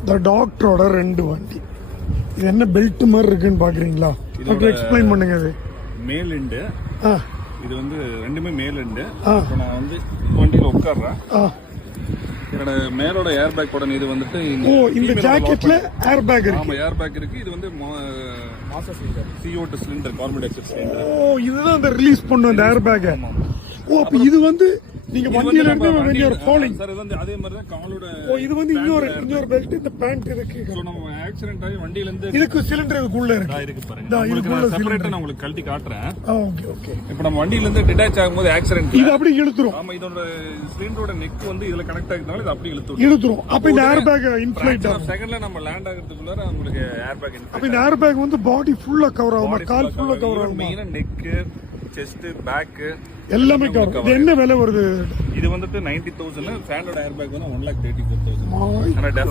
இந்த டாக்டரோட 2 வண்டி. இது என்ன பெல்ட் மாதிரி இருக்குன்னு பாக்குறீங்களா? எக்ஸ்பிளைன் பண்ணுங்க. இது மேல் எண்டு, இது வந்து ரெண்டுமே மேல் எண்டு. இப்போ நான் வந்து வண்டியில உட்கார்றேன். என்னோட மேலோட ஏர் பேக் போட இது வந்துட்டு இந்த ஜாக்கெட்ல ஏர் பேக் இருக்கு. ஆமா, ஏர் பேக் இருக்கு. இது வந்து master cylinder, CO2 cylinder, carbon di oxide cylinder. இதுதான் அந்த ரிலீஸ் பண்ணு அந்த ஏர் பேக். அப்ப இது வந்து நீங்க வண்டியில இருந்து when you are falling sir, இது வந்து அதே மாதிரி தான் காலோட. இது வந்து இன்னொரு பெல்ட், இந்த பேண்ட் இருக்கு. சோ நம்ம ஆக்சிடென்ட் ஆகி வண்டியில இருந்து இதுக்கு சிலிண்டர் இதுக்குள்ள இருக்கு. இருக்கு பாருங்க. இதுக்குள்ள செப்பரேட்டா நான் உங்களுக்கு கழட்டி காட்றேன். ஓகே. இப்போ நம்ம வண்டியில இருந்து டிட்டாச் ஆகும்போது ஆக்சிடென்ட் இது அப்படியே இழுத்துரும். ஆமா, இதோட சிலிண்டரோட நெக் வந்து இதுல கனெக்ட் ஆகிறதுனால இது அப்படியே இழுத்துரும். அப்ப இந்த ஏர் பேக் இன்ஃப்ளைட் ஆகும். செகண்ட்ல நம்ம லேண்ட் ஆகிறதுக்குள்ள உங்களுக்கு ஏர் பேக் அப்ப இந்த ஏர் பேக் வந்து பாடி ஃபுல்லா கவர் ஆகும், கால் ஃபுல்லா கவர் ஆகும். மெயினா நெக், செஸ்ட், பேக் எல்லாமே கவர். இது என்ன விலை வருது? இது வந்துட்டு 90,000. ஃபேனோட ஏர் பேக் வந்து 1,34,000.